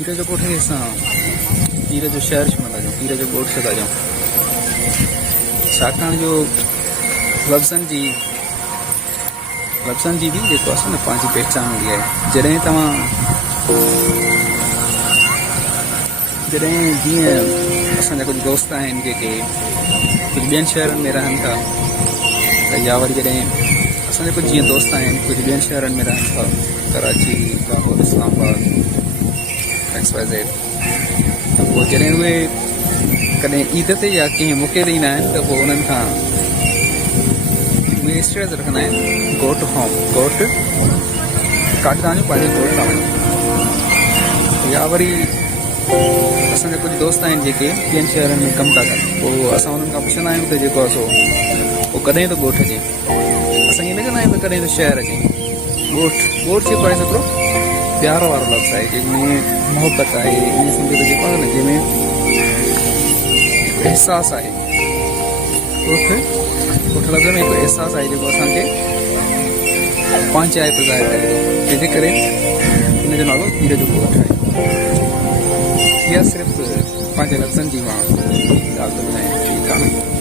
पीर जो ॻोठ खे असां पीर जो शहर छो न था चऊं, पीर जो ॻोठ छो था चऊं? छाकाणि जो लफ़्ज़नि जी बि जेको आहे न पंहिंजी पहचान हूंदी आहे। जॾहिं जीअं असांजा कुझु दोस्त आहिनि जेके कुझु ॿियनि शहरनि में रहनि था, या वरी जॾहिं असांजा कुझु जीअं दोस्त आहिनि कुझु ॿियनि शहरनि में रहनि था, कराची, लाहौर, इस्लामाबाद, XYZ, त पोइ जॾहिं उहे कॾहिं ईद ते या कंहिं मौक़े ते ईंदा आहिनि त पोइ उन्हनि खां उहे स्टेटस रखंदा आहिनि गो टू होम, गोट काॾे था वञूं, पंहिंजे गोट था वञूं। या वरी असांजा कुझु दोस्त आहिनि जेके ॿियनि शहरनि में कमु था कनि, पोइ असां उन्हनि खां पुछंदा आहियूं त जेको आहे सो पोइ कॾहिं थो ॻोठ अचे। असां ईअं न कंदा आहियूं त कॾहिं थो शहर अचे। ॻोठ जेको आहे हिकिड़ो प्यार वारो लफ़्ज़ आहे, जंहिंमें मोहबत आहे, ईअं सम्झो त जेको आहे न जंहिंमें अहसासु आहे। ॻोठ लफ़्ज़ में हिकु अहसासु आहे जेको असांखे पंहिंजे आहे ज़ाहिर करे थो, जंहिंजे करे हुनजो नालो पीर जो ॻोठ आहे। इहा सिर्फ़ु पंहिंजे लफ़्ज़नि जी मां ॻाल्हि थो ॿुधायां, ठीकु आहे न।